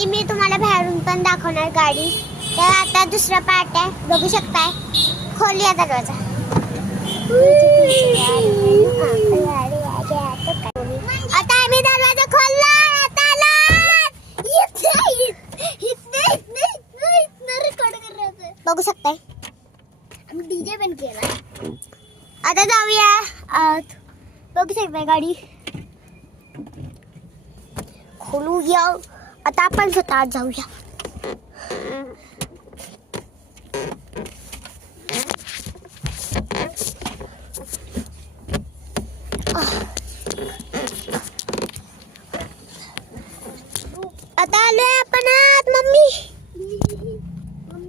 की मी तुम्हाला बाहेरून पण दाखवणार गाडी. तर आता दुसरा पार्ट आहे, बघू शकताय. खोलूया दरवाजा. आता आम्ही दरवाजा खोलला. आता बघू शकताय आम्ही डीजे पण केला. आता जाऊया आत. बघू शकताय गाडी खोलूया. आता आपण स्वतः आत जाऊया. आता आलोय आपण आत. मम्मी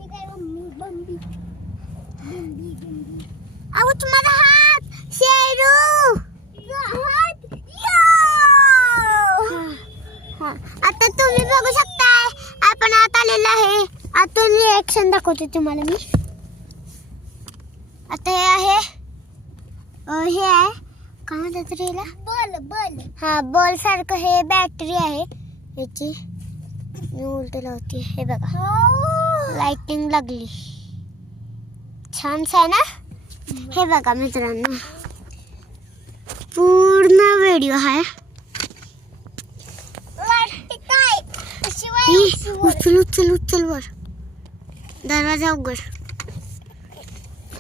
काय मम्मी अहो तुम्हाला हात शेरू आता तुम्ही बघू शकताय आपण आत आलेलो आहे. आतून रिएक्शन दाखवते तुम्हाला मी. आता हे आहे हे आहे काय म्हणतात रे याला, बल. हा बल सारखं हे बॅटरी आहे याची. मी उलट लावते. हे बघा लाइटिंग लागली. छान आहे ना. हे बघा मित्रांनो पूर्ण व्हिडिओ आहे. उचल वर दरवाजा उघड.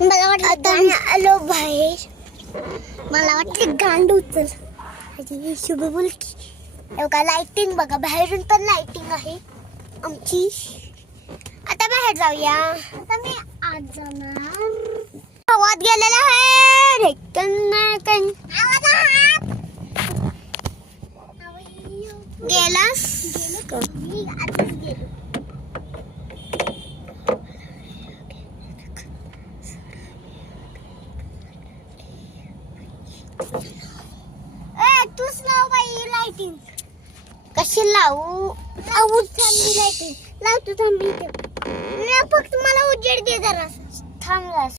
मला वाटतं आलो बाहेर. मला वाटतं गांड उचल. शुभ बोल की. एवढा लाइटिंग बघा बाहेरून पण लाइटिंग आहे आमची. आता बाहेर जाऊया. आता मी आत जाणार. आवाज गेलेला आहे. गेलास तूच लाव बाई लाइटिंग. कशी लावू लाइटिंग लावतो थांब. फक्त मला उजेड दे जरा. थांब.